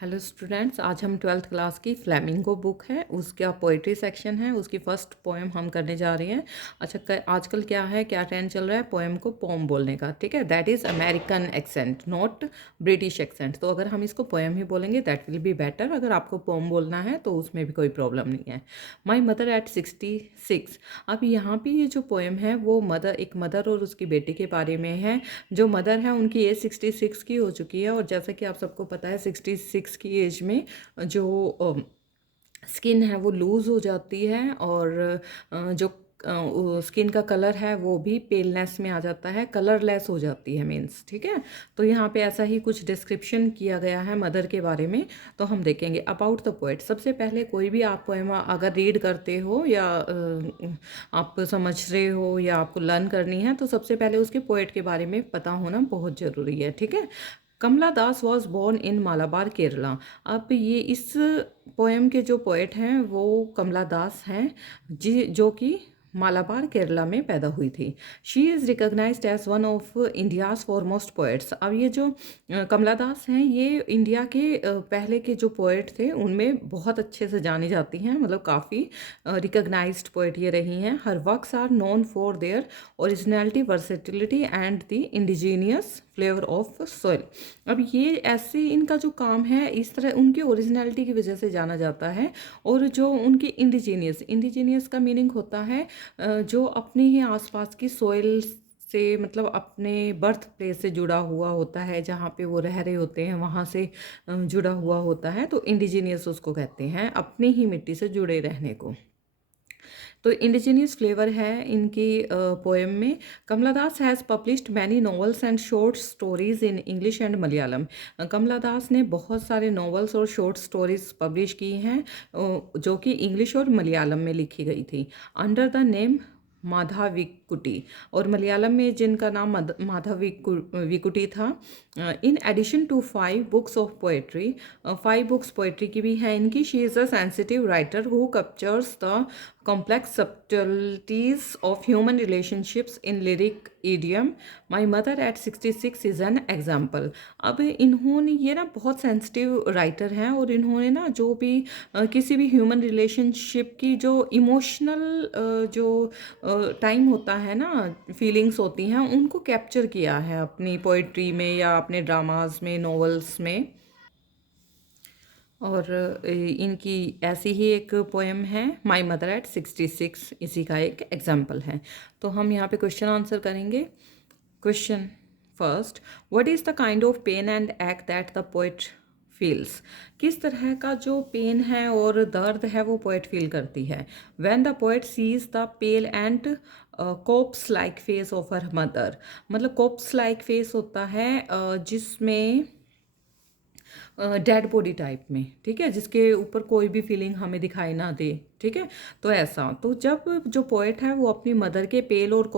Hello students, आज हम twelfth class की फ्लेमिंगो बुक है, उसका पोइट्री सेक्शन है। उसकी फर्स्ट पोएम हम करने जा रहे हैं। अच्छा, आजकल क्या ट्रेंड चल रहा है पोएम को पोम बोलने का। ठीक है, that is American accent, not British accent. तो अगर हम इसको पोएम ही बोलेंगे दैट विल बी बेटर। अगर आपको पोम बोलना है तो उसमें भी कोई प्रॉब्लम नहीं है। My mother eight 66। अब यहाँ पे ये जो पोएम है वो एक मदर और उसकी बेटी के बारे में है। जो मदर है उनकी एज 66 की हो चुकी है, और जैसा कि आप सबको पता है 66 की एज में जो स्किन है वो लूज़ हो जाती है, और जो स्किन का कलर है वो भी पेलनेस में आ जाता है, कलरलेस हो जाती है मीन्स। ठीक है, तो यहाँ पे ऐसा ही कुछ डिस्क्रिप्शन किया गया है मदर के बारे में। तो हम देखेंगे अबाउट द पोएट। सबसे पहले कोई भी आप पोएम अगर रीड करते हो या आप समझ रहे हो या आपको लर्न करनी है, तो सबसे पहले उसके पोएट के बारे में पता होना बहुत ज़रूरी है। ठीक है, Kamala Das was born in Malabar Kerala. अब ये इस पोएम के जो पोएट हैं वो कमला दास हैं, जी जो कि मालाबार केरला में पैदा हुई थी। She is recognised as one of India's foremost poets. अब ये जो कमला दास हैं ये इंडिया के पहले के जो पोएट थे उनमें बहुत अच्छे से जानी जाती हैं, मतलब काफ़ी रिकग्नाइज्ड पोएट ये रही हैं। Her works are known for their originality, versatility and the indigenous flavour of soil. अब ये ऐसे इनका जो काम है इस तरह उनकी ओरिजिनलिटी की वजह से जाना जाता है, और जो उनकी इंडिजीनियस का मीनिंग होता है जो अपने ही आसपास की सॉइल से, मतलब अपने बर्थ प्लेस से जुड़ा हुआ होता है, जहाँ पे वो रह रहे होते हैं वहाँ से जुड़ा हुआ होता है, तो इंडिजीनियस उसको कहते हैं, अपनी ही मिट्टी से जुड़े रहने को। तो इंडिजीनियस फ्लेवर है इनकी पोएम में। Kamala Das has published many novels and short stories in English and Malayalam. Kamala Das ने बहुत सारे नॉवेल्स और शॉर्ट स्टोरीज पब्लिश की हैं जो कि इंग्लिश और मलयालम में लिखी गई थी, अंडर द नेम माधाविकुटी। और मलयालम में जिनका नाम माधाविकुटी था। In addition to 5 books of poetry, 5 books poetry की भी हैं इनकी। She is a sensitive writer who captures the complex subtleties of human relationships in lyric idiom. My mother at 66 is an example. अब इन्होंने ये ना बहुत सेंसिटिव राइटर हैं, और इन्होंने ना जो भी किसी भी ह्यूमन रिलेशनशिप की जो इमोशनल जो टाइम होता है ना, फीलिंग्स होती हैं, उनको कैप्चर किया है अपनी पोइट्री में या अपने ड्रामाज में, नॉवेल्स में। और इनकी ऐसी ही एक पोएम है माई मदर एट 66, इसी का एक एग्जाम्पल है। तो हम यहाँ पे क्वेश्चन आंसर करेंगे। Question first, what is the kind of pain and act that the poet feels. किस तरह का जो पेन है और दर्द है वो पोएट फील करती है। When the poet sees the pale and corpse like face of her mother. मतलब कोप्स लाइक फेस होता है जिसमें डेड बॉडी टाइप में, ठीक है, जिसके ऊपर कोई भी फीलिंग हमें दिखाई ना दे। ठीक है, तो ऐसा, तो जब जो पोएट है वो अपनी मदर के पेल और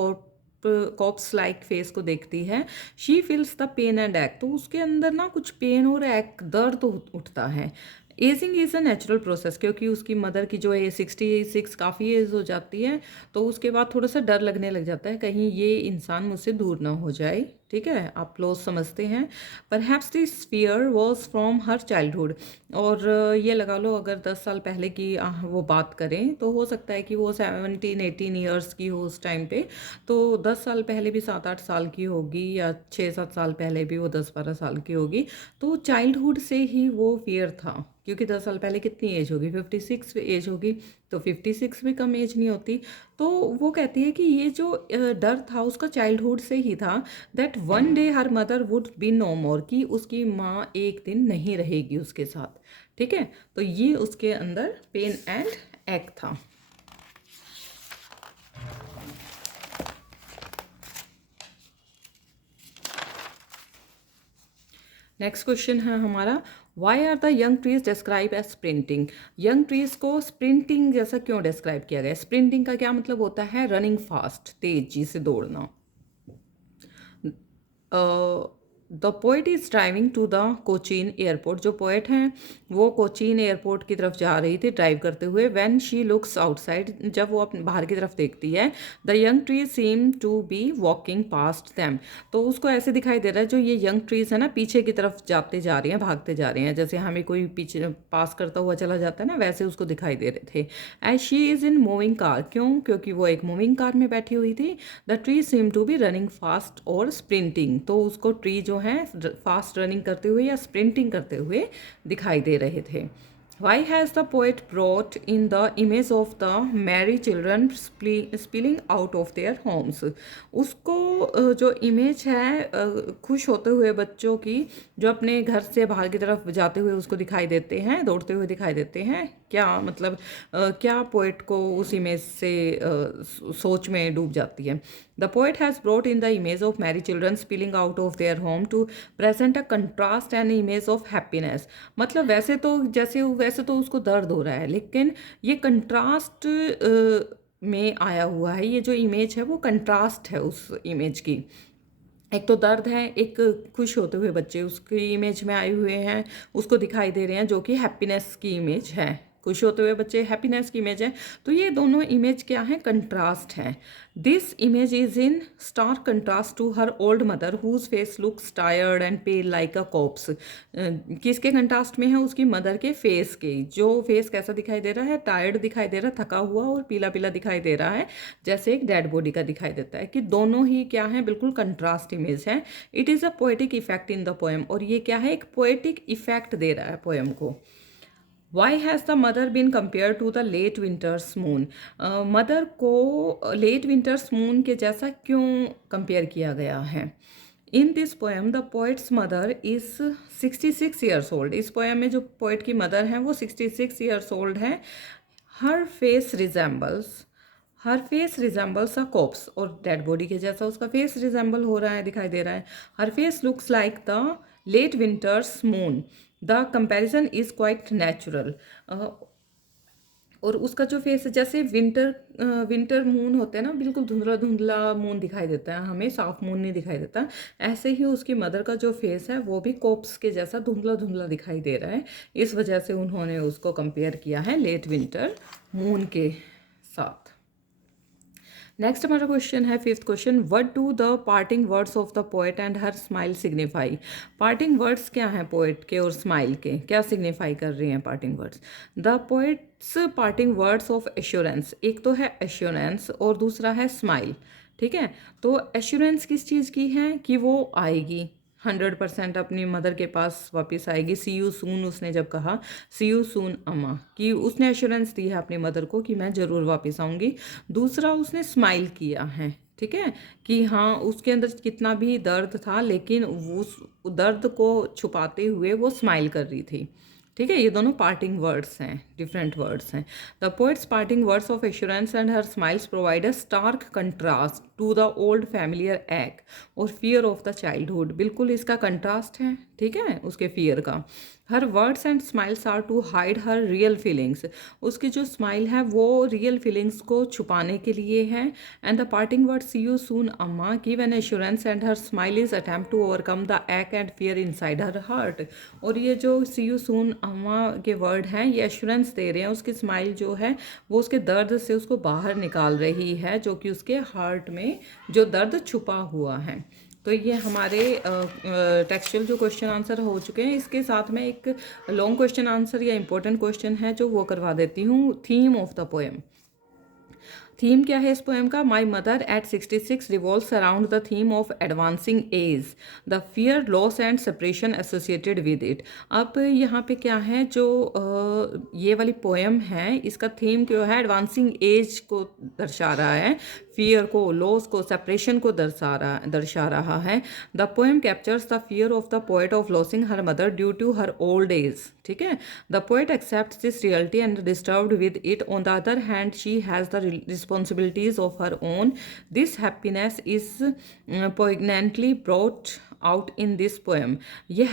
कॉप्स लाइक फेस को देखती है, she feels the pain and act, तो उसके अंदर ना कुछ पेन और एक दर्द उठता है। Ageing is a natural process, क्योंकि उसकी मदर की जो एज 66 काफ़ी एज हो जाती है, तो उसके बाद थोड़ा सा डर लगने लग जाता है कहीं ये इंसान मुझसे दूर ना हो जाए। ठीक है, आप लोग समझते हैं। Perhaps this fear was from her childhood. और ये लगा लो अगर 10 साल पहले की वो बात करें तो हो सकता है कि वो 17-18 ईयर्स की हो उस टाइम पे, तो 10 साल पहले भी 7-8 साल की होगी, या 6-7 साल पहले भी वो 10-12 साल की होगी। तो चाइल्डहुड से ही वो फियर था, क्योंकि 10 साल पहले कितनी एज होगी, 56 एज होगी, तो 56 भी कम एज नहीं होती। तो वो कहती है कि ये जो डर था उसका चाइल्डहुड से ही था, that one day her mother would be no more, कि उसकी माँ एक दिन नहीं रहेगी उसके साथ। ठीक है, तो ये उसके अंदर पेन एंड एक्ट था। नेक्स्ट क्वेश्चन है हमारा, why are the young trees describe as sprinting. Young trees को स्प्रिंटिंग जैसा क्यों डिस्क्राइब किया गया। स्प्रिंटिंग का क्या मतलब होता है, रनिंग फास्ट, तेजी से दौड़ना। The poet is driving to the Cochin airport. जो पोइट हैं वो कोचीन एयरपोर्ट की तरफ जा रही थी ड्राइव करते हुए। व्हेन शी लुक्स आउटसाइड, जब वो अपने बाहर की तरफ देखती है, the young tree seem to be walking past them. तो उसको ऐसे दिखाई दे रहा है जो ये यंग ट्रीज है ना पीछे की तरफ जाते जा रही हैं, भागते जा रहे हैं, जैसे हमें कोई पीछे पास करता हुआ चला जाता है ना, वैसे उसको दिखाई दे रहे थे। As she is in moving car, क्यों? क्योंकि वो एक मूविंग कार में बैठी हुई थी। The tree seem to be running fast और स्प्रिंटिंग, तो उसको ट्री जो है फास्ट रनिंग करते हुए या स्प्रिंटिंग करते हुए दिखाई दे रहे थे। Why has the poet brought in the image of the merry children spilling out of their homes? उसको जो इमेज है खुश होते हुए बच्चों की, जो अपने घर से बाहर की तरफ जाते हुए उसको दिखाई देते हैं, दौड़ते हुए दिखाई देते हैं। क्या मतलब क्या पोएट को उस इमेज से सोच में डूब जाती है। The poet has brought in the image of merry children spilling out of their home to present a contrast and image of happiness. मतलब वैसे तो उसको दर्द हो रहा है, लेकिन ये कंट्रास्ट में आया हुआ है। ये जो इमेज है वो कंट्रास्ट है उस इमेज की। एक तो दर्द है, एक खुश होते हुए बच्चे उसकी इमेज में आए हुए हैं, उसको दिखाई दे रहे हैं, जो कि हैप्पीनेस की इमेज है। खुश होते हुए बच्चे हैप्पीनेस की इमेज है। तो ये दोनों इमेज क्या है? कंट्रास्ट है। This image is in stark contrast to her old mother whose face looks tired and pale like a corpse. किसके कंट्रास्ट में है? उसकी मदर के फेस के। जो फेस कैसा दिखाई दे रहा है? टायर्ड दिखाई दे रहा है, थका हुआ और पीला पीला दिखाई दे रहा है, जैसे एक डेड बॉडी का दिखाई देता है। कि दोनों ही क्या है? बिल्कुल कंट्रास्ट इमेज है। It is a poetic effect in the poem, और ये क्या है? एक पोएटिक इफेक्ट दे रहा है पोएम को। Why has the mother been compare to the late winter's moon? Mother को लेट विंटर्स मून के जैसा क्यों कंपेयर किया गया है? In this poem the poet's mother is 66 years old. इस पोएम में जो पोइट की मदर हैं वो 66 ईयर्स ओल्ड है। हर फेस रिजेंबल्स अ कॉप्स, और डेड बॉडी के जैसा उसका फेस रिजेंबल हो रहा है, दिखाई दे रहा है। Her face looks like the late winter's moon, the comparison is quite natural. और उसका जो फेस है जैसे विंटर मून होते हैं ना, बिल्कुल धुंधला धुंधला मून दिखाई देता है हमें, साफ मून नहीं दिखाई देता। ऐसे ही उसकी मदर का जो फेस है वो भी कोप्स के जैसा धुंधला धुंधला दिखाई दे रहा है। इस वजह से उन्होंने उसको कंपेयर किया है लेट विंटर मून के साथ। नेक्स्ट हमारा क्वेश्चन है, fifth question, what do the parting words of the poet and her smile signify? Parting words क्या हैं पोएट के और स्माइल के, क्या सिग्निफाई कर रही हैं parting words? The poet's parting words of assurance, एक तो है एश्योरेंस और दूसरा है स्माइल। ठीक है, तो एश्योरेंस किस चीज़ की है? कि वो आएगी 100% अपनी मदर के पास वापस आएगी। सी यू सून उसने जब कहा, सी यू सून अम्मा, कि उसने एश्योरेंस दी है अपनी मदर को कि मैं ज़रूर वापस आऊँगी। दूसरा उसने स्माइल किया है, ठीक है, कि हाँ उसके अंदर कितना भी दर्द था लेकिन उस दर्द को छुपाते हुए वो स्माइल कर रही थी। ठीक है, ये दोनों पार्टिंग वर्ड्स हैं, डिफरेंट वर्ड्स हैं। The poet's parting words of assurance and her smiles provide a stark contrast to the old familiar act और फियर ऑफ द चाइल्डहुड। बिल्कुल इसका कंट्रास्ट है, ठीक है, उसके फियर का। Her words and smiles are to hide her real feelings, उसकी जो स्माइल है वो रियल फीलिंग्स को छुपाने के लिए है। And the parting word see you soon Amma give an assurance and her smile is attempt to overcome the act and fear inside her heart. और ये जो सी यू सून अम्मा के वर्ड हैं ये एश्योरेंस दे रहे हैं, उसकी स्माइल जो है वो उसके दर्द से उसको बाहर निकाल रही है, जो कि उसके हार्ट में जो दर्द छुपा हुआ है। तो ये हमारे टेक्सचुअल जो क्वेश्चन आंसर हो चुके हैं। इसके साथ में एक लॉन्ग क्वेश्चन आंसर या इंपॉर्टेंट क्वेश्चन है जो वो करवा देती हूँ। Theme of the poem, theme क्या है इस पोएम का? My mother eight 66 revolves around the theme of advancing as, the fear, loss and separation associated with it. अब यहाँ पे क्या है, जो ये वाली पोएम है इसका थीम क्यों है? एडवांसिंग एज को दर्शा रहा है, फियर को, लॉस को, सेपरेशन को दर्शा रहा है। The poem captures the fear of the poet of losing her mother due to her old age. ठीक है, the poet accept this reality and disturbed with it. On the other hand she has the responsibilities of her own. This happiness is poignantly brought out in this poem. ये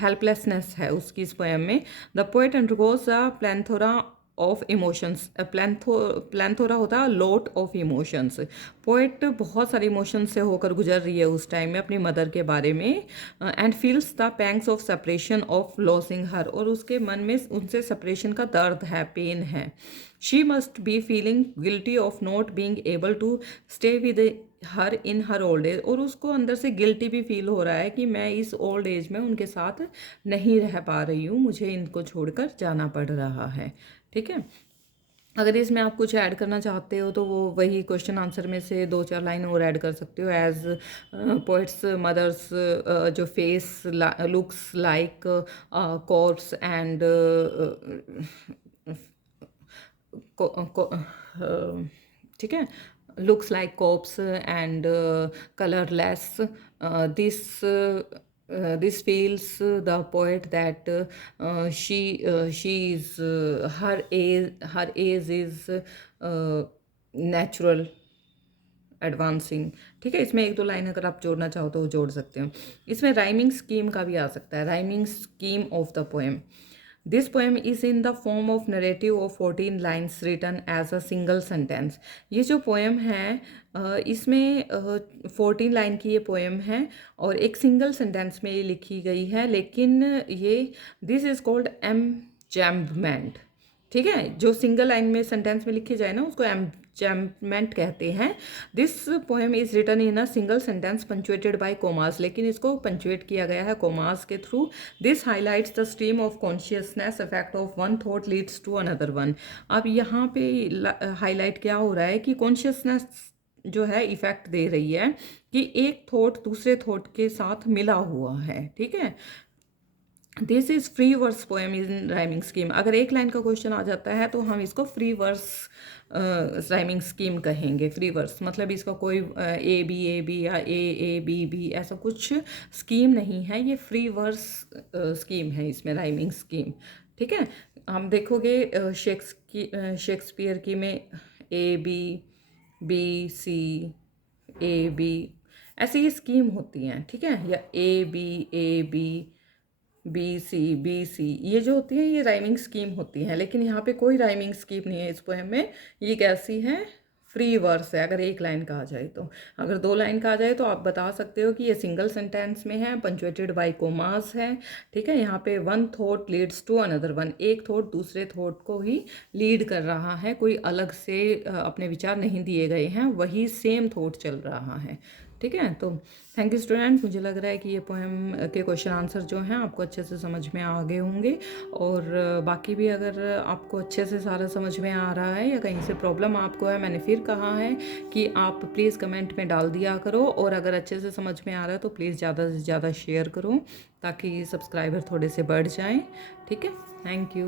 helplessness है उसकी इस poem में. The poet undergoes a plethora of emotions, plethora होता है lot of emotions. Poet बहुत सारे emotions से होकर गुजर रही है उस टाइम में अपनी मदर के बारे में, and feels the pangs of separation of losing her, और उसके मन में उनसे सेपरेशन का दर्द है, पेन है। She must be feeling guilty of not being able to stay with her in her old age, और उसको अंदर से गिल्टी भी फील हो रहा है कि मैं इस ओल्ड एज में उनके साथ नहीं रह पा रही हूँ, मुझे इनको छोड़कर जाना पड़ रहा है। ठीक है, अगर इसमें आप कुछ ऐड करना चाहते हो तो वो वही क्वेश्चन आंसर में से 2-4 लाइन और ऐड कर सकते हो। एज पोइट्स मदर्स जो face looks like corps and ठीक है, looks like corpse and colorless. This this feels the poet that she is her age is natural advancing. ठीक है, इसमें 1-2 लाइन अगर आप जोड़ना चाहो तो जोड़ सकते हो। इसमें राइमिंग स्कीम का भी आ सकता है, rhyming scheme of the poem. This poem is in the form of narrative of 14 lines written as a single sentence. ये जो पोएम है इसमें 14 लाइन की ये पोएम है और एक सिंगल सेंटेंस में ये लिखी गई है, लेकिन ये दिस इज कॉल्ड एमजैम्बमेंट। ठीक है, जो सिंगल लाइन में सेंटेंस में लिखी जाए ना उसको एमजैम्बमेंट कहते हैं। This poem is written in a single sentence punctuated by commas, लेकिन इसको पंचुएट किया गया है कोमास के through. This highlights the stream of consciousness effect of one thought leads to another one. अब यहाँ पे हाईलाइट क्या हो रहा है कि कॉन्शियसनेस जो है इफेक्ट दे रही है कि एक थॉट दूसरे थॉट के साथ मिला हुआ है। ठीक है, this is free verse poem in rhyming scheme. अगर एक लाइन का क्वेश्चन आ जाता है तो हम इसको फ्री वर्स राइमिंग स्कीम कहेंगे। फ्री वर्स मतलब इसका कोई ए बी या ए बी बी ऐसा कुछ स्कीम नहीं है, ये फ्री वर्स स्कीम है इसमें, राइमिंग स्कीम। ठीक है, हम देखोगे शेक्सपियर की में A B B C A B ऐसी ये स्कीम होती हैं। ठीक है, या ए बी बी सी ये जो होती हैं ये राइमिंग स्कीम होती हैं, लेकिन यहाँ पे कोई राइमिंग स्कीम नहीं है इस पोएम में। ये कैसी है, फ्री वर्स है। अगर एक लाइन का आ जाए तो, अगर 2 लाइन का आ जाए तो आप बता सकते हो कि ये सिंगल सेंटेंस में है, पंचुएटेड बाय कोमास है। ठीक है, यहाँ पे one thought leads to another one, एक थॉट दूसरे थॉट को ही लीड कर रहा है, कोई अलग से अपने विचार नहीं दिए गए हैं, वही सेम थॉट चल रहा है। ठीक है, तो थैंक यू स्टूडेंट। मुझे लग रहा है कि ये पोएम के क्वेश्चन आंसर जो हैं आपको अच्छे से समझ में आ गए होंगे, और बाकी भी अगर आपको अच्छे से सारा समझ में आ रहा है या कहीं से प्रॉब्लम आपको है, मैंने फिर कहा है कि आप प्लीज़ कमेंट में डाल दिया करो, और अगर अच्छे से समझ में आ रहा है तो प्लीज़ ज़्यादा से ज़्यादा शेयर करो ताकि सब्सक्राइबर थोड़े से बढ़ जाएँ। ठीक है, थैंक यू।